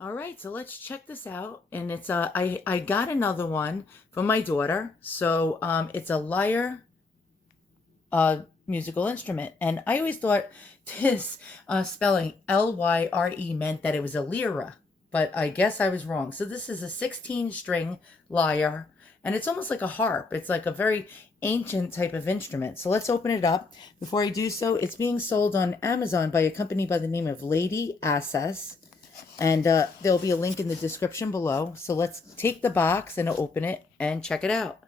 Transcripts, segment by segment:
All right, so let's check this out. And it's I got another one from my daughter. So it's a lyre musical instrument. And I always thought this spelling Lyre meant that it was a lyra, but I guess I was wrong. So this is a 16 string lyre, and it's almost like a harp. It's like a very ancient type of instrument. So let's open it up. Before I do so, it's being sold on Amazon by a company by the name of Ladyacces. And there'll be a link in the description below. So let's take the box and open it and check it out.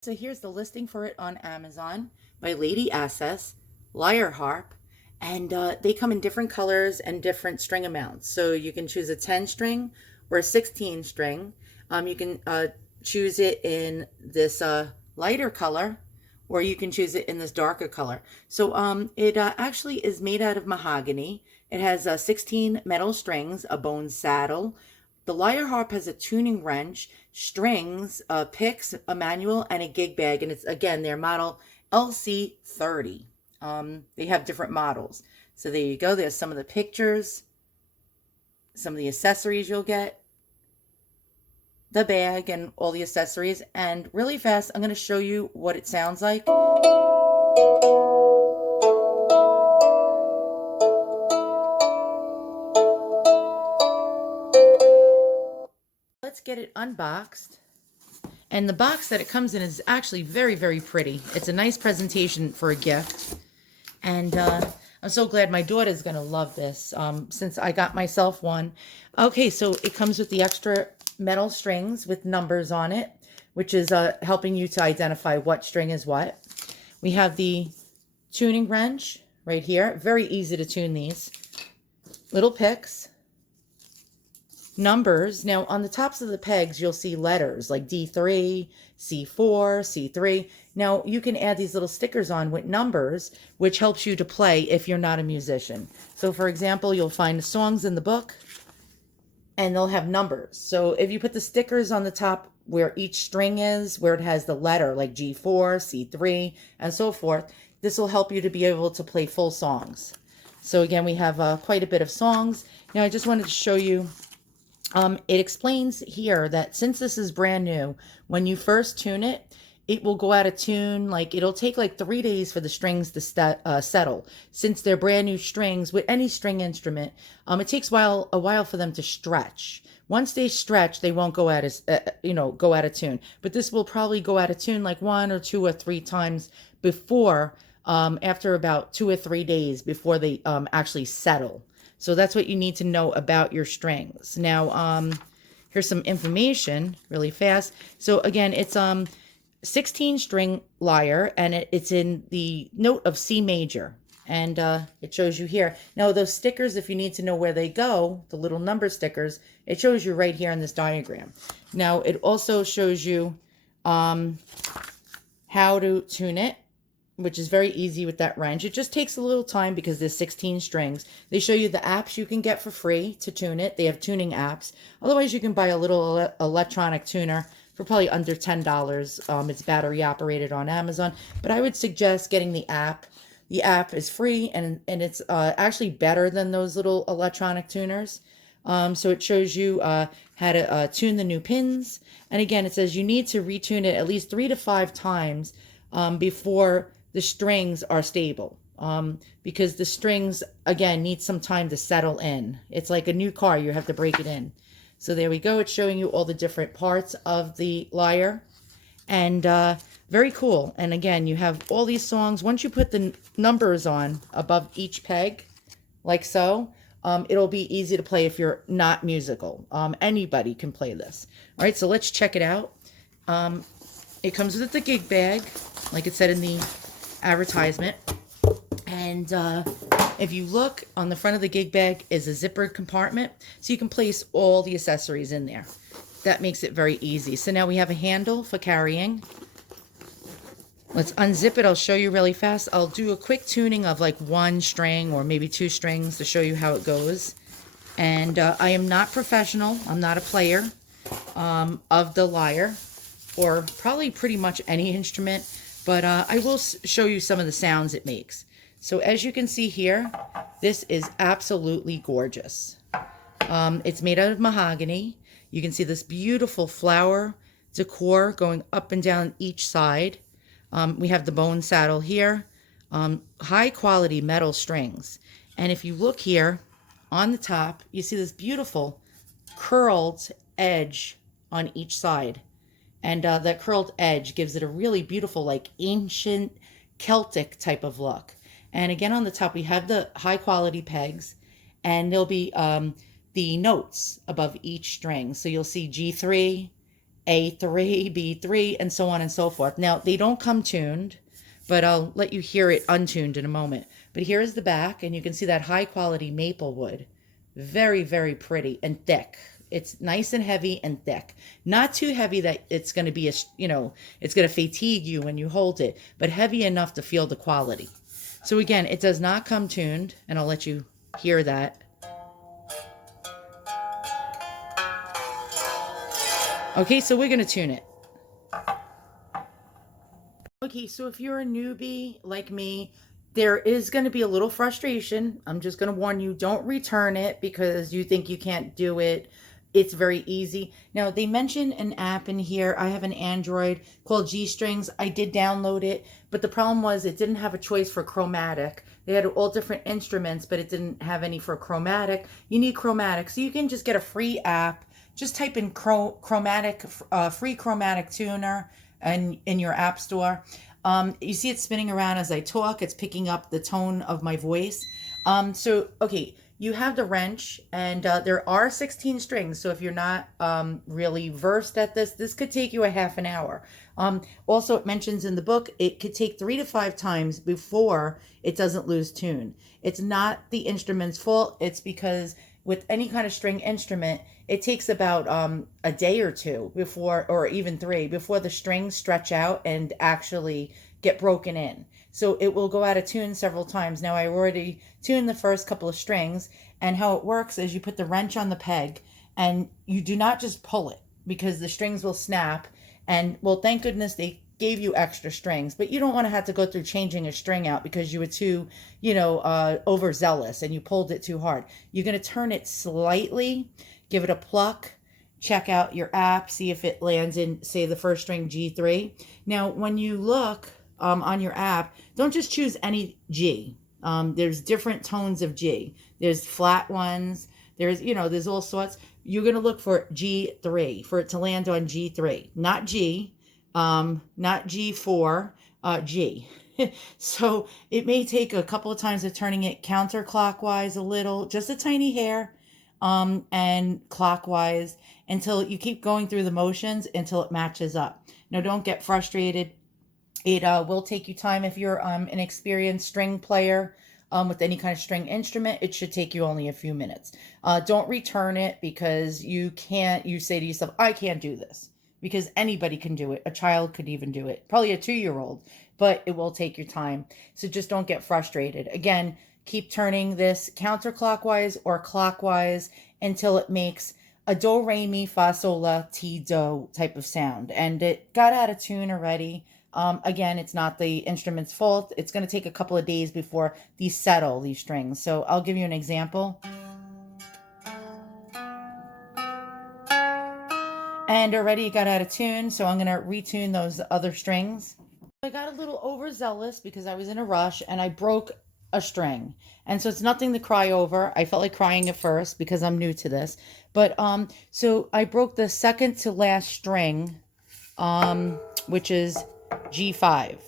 So here's the listing for it on Amazon by Ladyacces Lyre Harp. And they come in different colors and different string amounts. So you can choose a 10 string or a 16 string. You can choose it in this lighter color, or you can choose it in this darker color. So it actually is made out of mahogany. It has 16 metal strings, a bone saddle. The lyre harp has a tuning wrench, strings, picks, a manual, and a gig bag. And it's, again, their model LC30. They have different models. So there you go. There's some of the pictures, some of the accessories you'll get, the bag, and all the accessories. And really fast, I'm going to show you what it sounds like. Let's get it unboxed. And the box that it comes in is actually very, very pretty. It's a nice presentation for a gift. And I'm so glad my daughter's going to love this since I got myself one. Okay, so it comes with the extra metal strings with numbers on it, which is helping you to identify what string is what. We have the tuning wrench right here. Very easy to tune these. Little picks. Numbers. Now on the tops of the pegs you'll see letters like D3, C4, C3. Now you can add these little stickers on with numbers, which helps you to play if you're not a musician. So for example, you'll find songs in the book and they'll have numbers. So if you put the stickers on the top where each string is, where it has the letter like G4, C3, and so forth, this will help you to be able to play full songs. So again, we have quite a bit of songs. Now I just wanted to show you, it explains here that since this is brand new, when you first tune it, it will go out of tune. Like it'll take like 3 days for the strings to settle. Since they're brand new strings with any string instrument, it takes a while for them to stretch. Once they stretch, they won't go out of go out of tune. But this will probably go out of tune like 1 or 2 or 3 times before, after about 2 or 3 days before they actually settle. So that's what you need to know about your strings. Now, here's some information really fast. So again, it's 16 string lyre, and it's in the note of C major. And it shows you here. Now those stickers, if you need to know where they go, the little number stickers, it shows you right here in this diagram. Now it also shows you how to tune it, which is very easy with that wrench. It just takes a little time because there's 16 strings. They show you the apps you can get for free to tune it. They have tuning apps. Otherwise, you can buy a little electronic tuner for probably under $10. It's battery operated on Amazon, but I would suggest getting the app. The app is free, and it's actually better than those little electronic tuners. So it shows you how to tune the new pins. And again, it says you need to retune it at least 3 to 5 times before the strings are stable, because the strings, again, need some time to settle in. It's like a new car. You have to break it in. So there we go. It's showing you all the different parts of the lyre, and very cool. And again, you have all these songs. Once you put the numbers on above each peg, like so, it'll be easy to play if you're not musical. Anybody can play this. All right, so let's check it out. It comes with the gig bag, like it said in the advertisement. And if you look on the front of the gig bag is a zippered compartment, so you can place all the accessories in there. That makes it very easy. So now we have a handle for carrying. Let's unzip it. I'll show you really fast. I'll do a quick tuning of like 1 string or maybe 2 strings to show you how it goes. And I am not professional. I'm not a player of the lyre, or probably pretty much any instrument, but I will show you some of the sounds it makes. So as you can see here, this is absolutely gorgeous. It's made out of mahogany. You can see this beautiful flower decor going up and down each side. We have the bone saddle here, high quality metal strings. And if you look here on the top, you see this beautiful curled edge on each side. And that curled edge gives it a really beautiful, like ancient Celtic type of look. And again, on the top, we have the high quality pegs, and there'll be the notes above each string. So you'll see G3, A3, B3, and so on and so forth. Now, they don't come tuned, but I'll let you hear it untuned in a moment. But here is the back, and you can see that high quality maple wood. Very, very pretty and thick. It's nice and heavy and thick. Not too heavy that it's going to be, it's going to fatigue you when you hold it, but heavy enough to feel the quality. So again, it does not come tuned, and I'll let you hear that. Okay, so we're going to tune it. Okay, so if you're a newbie like me, there is going to be a little frustration. I'm just going to warn you, don't return it because you think you can't do it. It's very easy. Now, they mention an app in here. I have an Android called G Strings. I did download it, but the problem was it didn't have a choice for chromatic. They had all different instruments, but it didn't have any for chromatic. You need chromatic. So you can just get a free app. Just type in chromatic, free chromatic tuner in your app store. You see it spinning around as I talk. It's picking up the tone of my voice. Okay, you have the wrench, and there are 16 strings. So if you're not really versed at this could take you a half an hour. Also, it mentions in the book, it could take 3 to 5 times before it doesn't lose tune. It's not the instrument's fault. It's because with any kind of string instrument, it takes about a day or two before, or even 3, before the strings stretch out and actually get broken in. So it will go out of tune several times. Now, I already tuned the first couple of strings, and how it works is you put the wrench on the peg, and you do not just pull it because the strings will snap. And well, thank goodness they gave you extra strings, but you don't want to have to go through changing a string out because you were too, overzealous and you pulled it too hard. You're going to turn it slightly, give it a pluck, check out your app, see if it lands in, say, the first string G3. Now, when you look on your app, don't just choose any G. There's different tones of G. There's flat ones. There's all sorts. You're going to look for G3, for it to land on G3, not G, not G4, G. So it may take a couple of times of turning it counterclockwise a little, just a tiny hair, and clockwise until you keep going through the motions until it matches up. Now, don't get frustrated. It will take you time. If you're an experienced string player with any kind of string instrument, it should take you only a few minutes. Don't return it because you say to yourself, I can't do this, because anybody can do it. A child could even do it, probably a 2-year-old, but it will take your time. So just don't get frustrated. Again, keep turning this counterclockwise or clockwise until it makes a do, re, mi, fa, sol, la, ti, do type of sound. And it got out of tune already. Again, it's not the instrument's fault. It's going to take a couple of days before these settle, these strings. So I'll give you an example. And already it got out of tune, so I'm going to retune those other strings. I got a little overzealous because I was in a rush and I broke a string. And so it's nothing to cry over. I felt like crying at first because I'm new to this. But so I broke the second to last string, which is G5.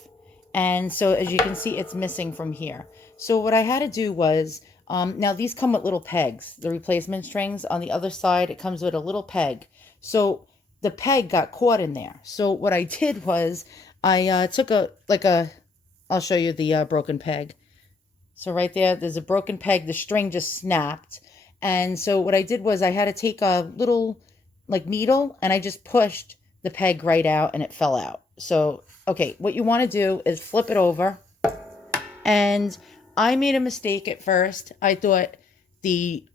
And so as you can see, it's missing from here. So what I had to do was, now these come with little pegs, the replacement strings. On the other side, it comes with a little peg. So the peg got caught in there. So what I did was I took I'll show you the broken peg. So right there's a broken peg. The string just snapped. And so what I did was I had to take a little needle, and I just pushed the peg right out and it fell out. So, okay, what you want to do is flip it over. And I made a mistake at first. I thought the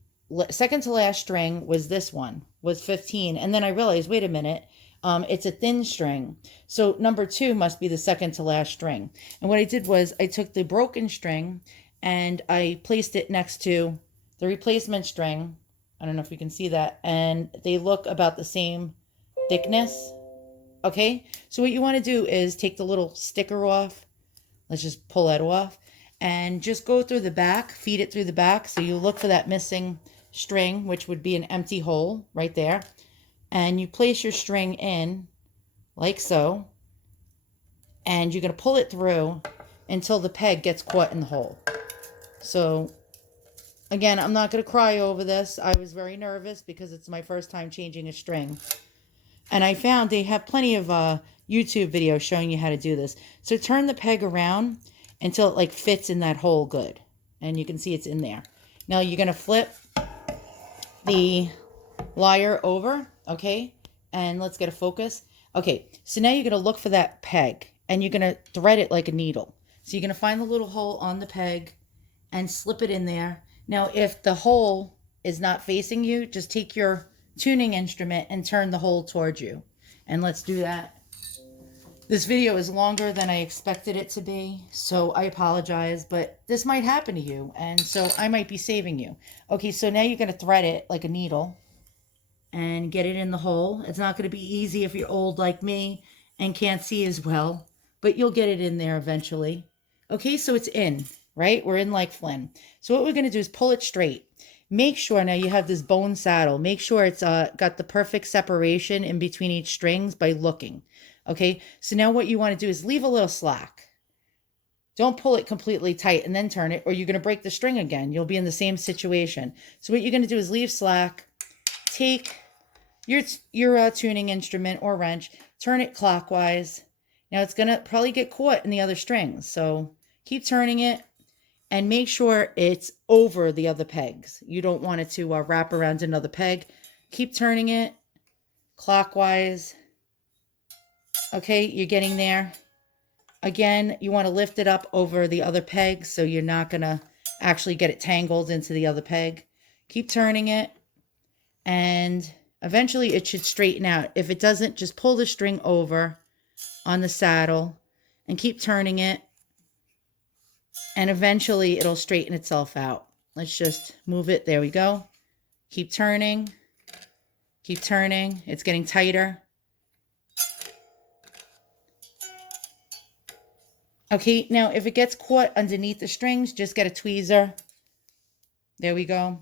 second to last string was this one, was 15. And then I realized, wait a minute, it's a thin string. So number 2 must be the second to last string. And what I did was I took the broken string and I placed it next to the replacement string I don't know if you can see that. And they look about the same thickness. Okay, so what you want to do is take the little sticker off. Let's just pull that off and just go through the back, feed it through the back. So you look for that missing string, which would be an empty hole right there. And you place your string in like so. And you're going to pull it through until the peg gets caught in the hole. So again, I'm not going to cry over this. I was very nervous because it's my first time changing a string. And I found they have plenty of YouTube videos showing you how to do this. So turn the peg around until it like fits in that hole good. And you can see it's in there. Now you're going to flip the lyre over, okay? And let's get a focus. Okay, so now you're going to look for that peg and you're going to thread it like a needle. So you're going to find the little hole on the peg and slip it in there. Now, if the hole is not facing you, just take your tuning instrument and turn the hole towards you. And let's do that. This video is longer than I expected it to be, so I apologize, but this might happen to you, and so I might be saving you. Okay, so now you're going to thread it like a needle and get it in the hole. It's not going to be easy if you're old like me and can't see as well, but you'll get it in there eventually. Okay, so it's in, right? We're in like Flynn. So what we're going to do is pull it straight. Make sure now you have this bone saddle. Make sure it's got the perfect separation in between each strings by looking. Okay, so now what you want to do is leave a little slack. Don't pull it completely tight and then turn it, or you're going to break the string again. You'll be in the same situation. So what you're going to do is leave slack. Take your tuning instrument or wrench, turn it clockwise. Now it's going to probably get caught in the other strings. So keep turning it. And make sure it's over the other pegs. You don't want it to wrap around another peg. Keep turning it clockwise. Okay, you're getting there. Again, you want to lift it up over the other peg so you're not going to actually get it tangled into the other peg. Keep turning it. And eventually it should straighten out. If it doesn't, just pull the string over on the saddle and keep turning it. And eventually it'll straighten itself out. Let's just move it. There we go. Keep turning. Keep turning. It's getting tighter. Okay, now if it gets caught underneath the strings, just get a tweezer. There we go.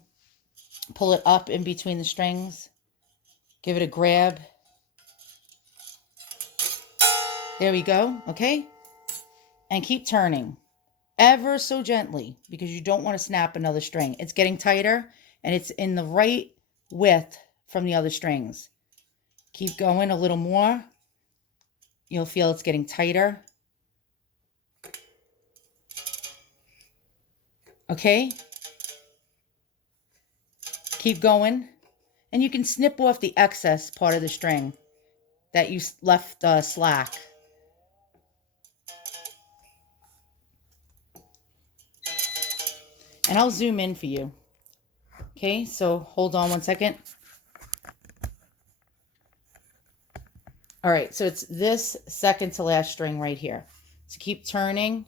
Pull it up in between the strings. Give it a grab. There we go. Okay. And keep turning. Ever so gently, because you don't want to snap another string. It's getting tighter and it's in the right width from the other strings. Keep going a little more. You'll feel it's getting tighter. Okay. Keep going. And you can snip off the excess part of the string that you left slack. And I'll zoom in for you. Okay, so hold on one second. All right, so it's this second to last string right here. So keep turning.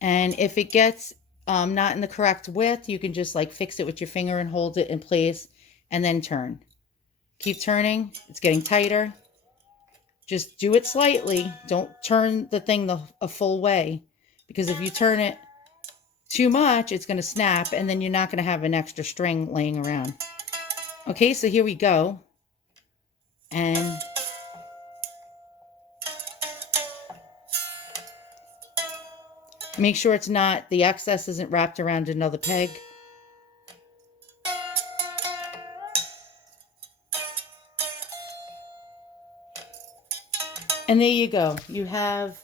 And if it gets not in the correct width, you can just like fix it with your finger and hold it in place and then turn. Keep turning. It's getting tighter. Just do it slightly. Don't turn the thing a full way, because if you turn it too much, it's going to snap and then you're not going to have an extra string laying around. Okay, so here we go. And make sure it's not, the excess isn't wrapped around another peg. And there you go. You have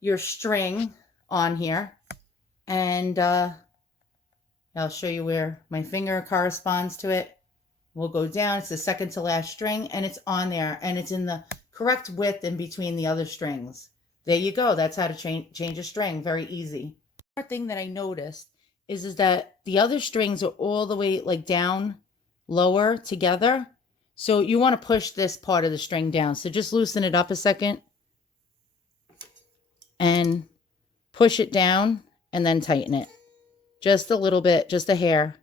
your string on here. And I'll show you where my finger corresponds to it. We'll go down. It's the second to last string, and it's on there, and it's in the correct width in between the other strings. There you go. That's how to change a string. Very easy. One thing that I noticed is that the other strings are all the way like down lower together. So you want to push this part of the string down. So just loosen it up a second and push it down and then tighten it. Just a little bit, just a hair.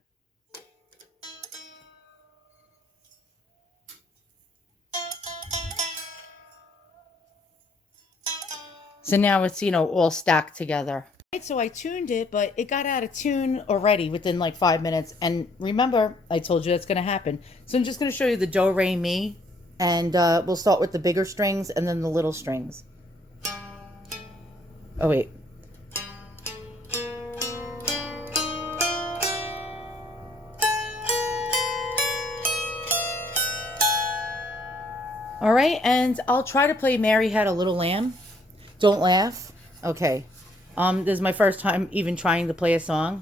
So now it's, all stacked together. Right, so I tuned it, but it got out of tune already within like 5 minutes. And remember, I told you that's going to happen. So I'm just going to show you the do, re, mi. And we'll start with the bigger strings and then the little strings. Oh, wait. All right, and I'll try to play Mary Had a Little Lamb. Don't laugh. Okay. This is my first time even trying to play a song.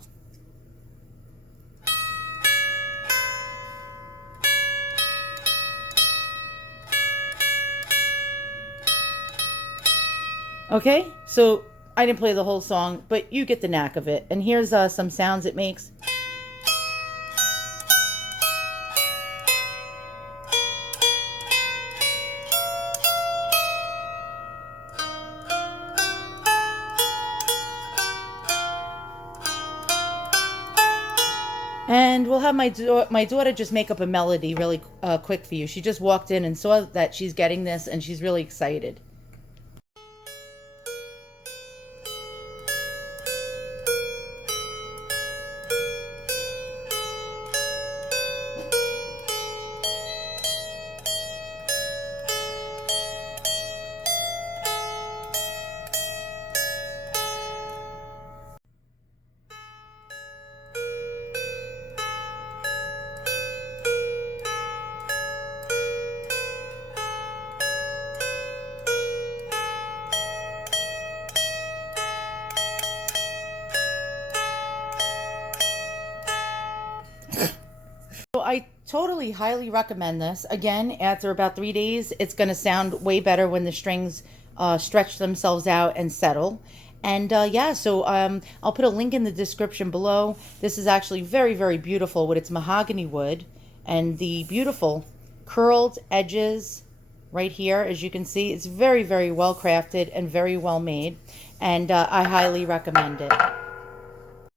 Okay, so I didn't play the whole song, but you get the knack of it. And here's some sounds it makes. And we'll have my daughter just make up a melody really quick for you. She just walked in and saw that she's getting this, and she's really excited. So I totally highly recommend this. Again, after about 3 days, it's going to sound way better when the strings stretch themselves out and settle. And yeah, so I'll put a link in the description below. This is actually very, very beautiful with its mahogany wood and the beautiful curled edges right here. As you can see, it's very, very well crafted and very well made. And I highly recommend it.